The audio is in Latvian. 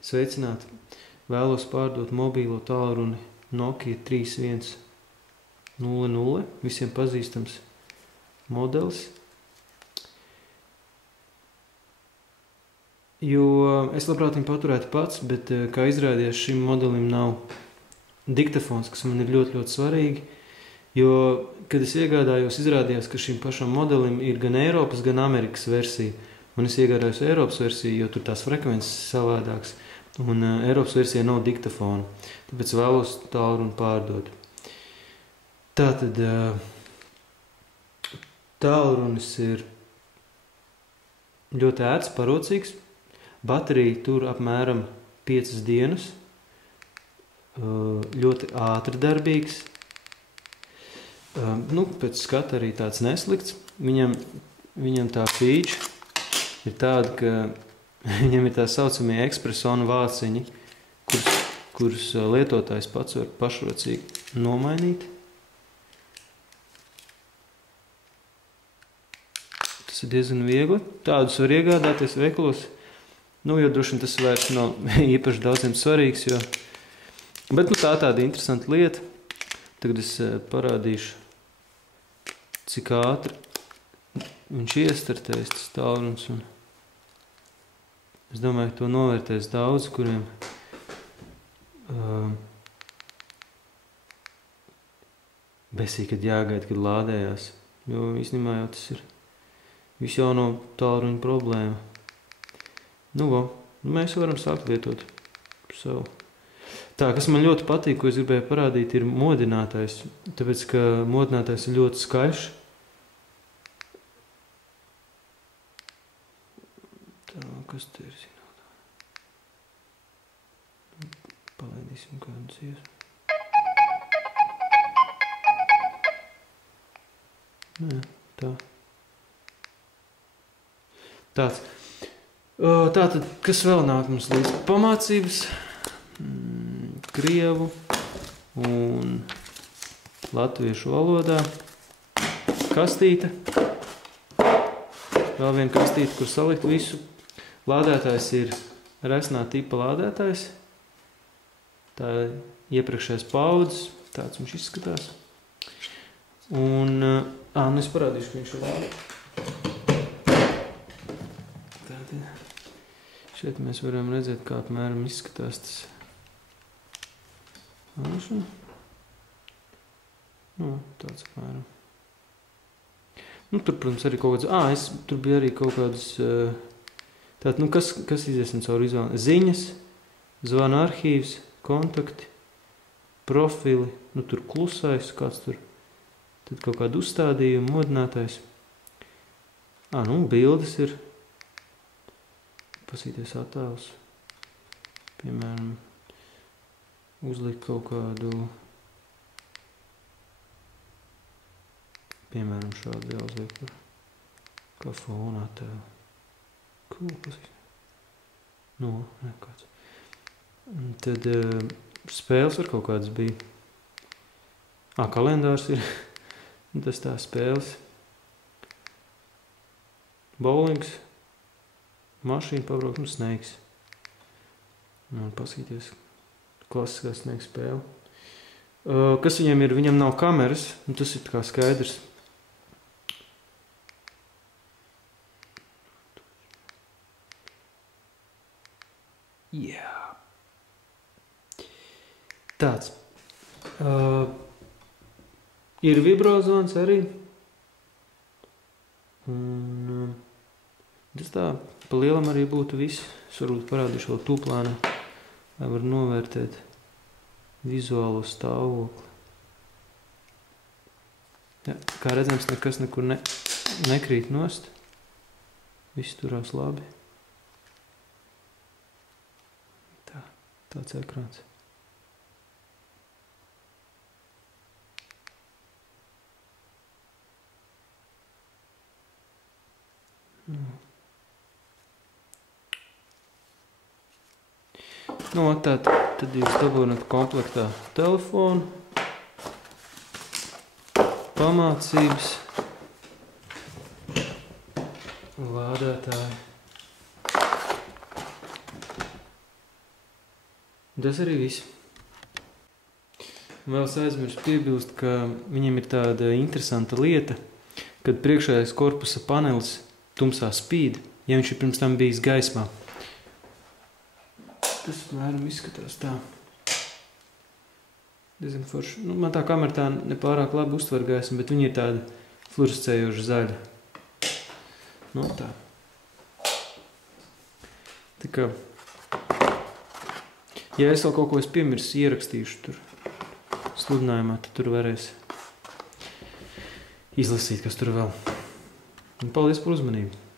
Sveicināti! Vēlos pārdot mobīlo tālruni Nokia 3100, visiem pazīstams modelis. Jo es labprāt viņu paturētu pats, bet, kā izrādījās, šim modelim nav diktafons, kas man ir ļoti, ļoti svarīgi. Jo, kad es iegādājos, izrādījās, ka šim pašam modelim ir gan Eiropas, gan Amerikas versija. Un es iegādājos Eiropas versiju, jo tur tās frekvences savādāks. Un Eiropas versijā nav diktafona. Tāpēc vēlos tālruni pārdot. Tātad tālrunis ir ļoti ērts, parocīgs. Baterija tur apmēram 5 dienas. Ļoti ātri darbīgs. Pēc skata arī tāds neslikts. Viņam tā feature ir tāda, ka viņam ir tā saucamie ekspresona vāciņi, kurus lietotājs pats var pašrocīgi nomainīt. Tas ir diezgan viegli. Tādus var iegādāties veikalos. Jo droši vien tas vairs nav īpaši daudziem svarīgs, bet tā tāda interesanta lieta. Tagad es parādīšu, cik ātri viņš iestartēs tas tālrunis. Es domāju, ka to novērtēs daudz, kuriem besīgi, kad jāgaida, kad lādējās. Jo īstenībā jau tas ir visu jauno tālruņu problēma. Mēs varam sākt lietot savu. Tā, kas man ļoti patīk, ko es gribēju parādīt, ir modinātais. Tāpēc, ka modinātais ir ļoti skaļš. Tā, kas te ir zināt? Palaidīsim kādus iesmu. Nē, tā. Tātad, kas vēl nāk mums līdz? Pamācības, krievu un latviešu valodā. Kastīte. Vēl viena kastīte, kur salikt visu. Lādētājs ir resnā tipa lādētājs. Tā ir iepriekšējais paudzes. Tāds viņš izskatās. Un, es parādīšu, ka viņš ir lādē. Šeit mēs varam redzēt, kā apmēram izskatās tas. Tāds apmēram. Tur, protams, arī kaut kāds... tur bija arī kaut kādas... Tātad, kas iziesim cauri izvēlē? Ziņas, zvana arhīvs, kontakti, profili, tur klusais, kāds tur. Tad kaut kādu uzstādījumu, modinātais. Bildes ir. Pasīties attēlus. Piemēram, uzlikt kaut kādu, piemēram, šādu jāuzliek kā fona attēlu. Pasīties. Nekāds. Tad spēles ar kaut kādas bija. Kalendārs ir. Tas tā spēles. Bowlings. Mašīna pabraukt, sneiks. Pasīties. Klasiskā sneiga spēle. Kas viņam ir? Viņam nav kameras. Tas ir kā skaidrs. Tāds. Ir vibrozons arī. Tas tā, pa lielam arī būtu viss. Es varbūt parādīšu vēl tūplānā, lai var novērtēt vizuālo stāvokli. Kā redzams, nekas nekur nekrīt nost. Viss turās labi. Tāds ekrāns. Tad jūs dabūnat komplektā telefonu, pamācības, lādētāju. Tas arī viss. Vēl es aizmirsu piebilst, ka viņiem ir tāda interesanta lieta, kad priekšējais korpusa panelis tumsā spīd, ja viņš ir pirms tam bijis gaismā. Tas mēram izskatās tā. Diezgan forši. Nu, man tā kamera tā nepārāk labi uztver gaismu, bet viņi ir tāda fluorescējoša zaļa. Nu, tā. Tā kā, ja es vēl kaut ko es piemirsu, ierakstīšu tur sludinājumā, tad tur varēs izlasīt, kas tur vēl. Un paldies par uzmanību.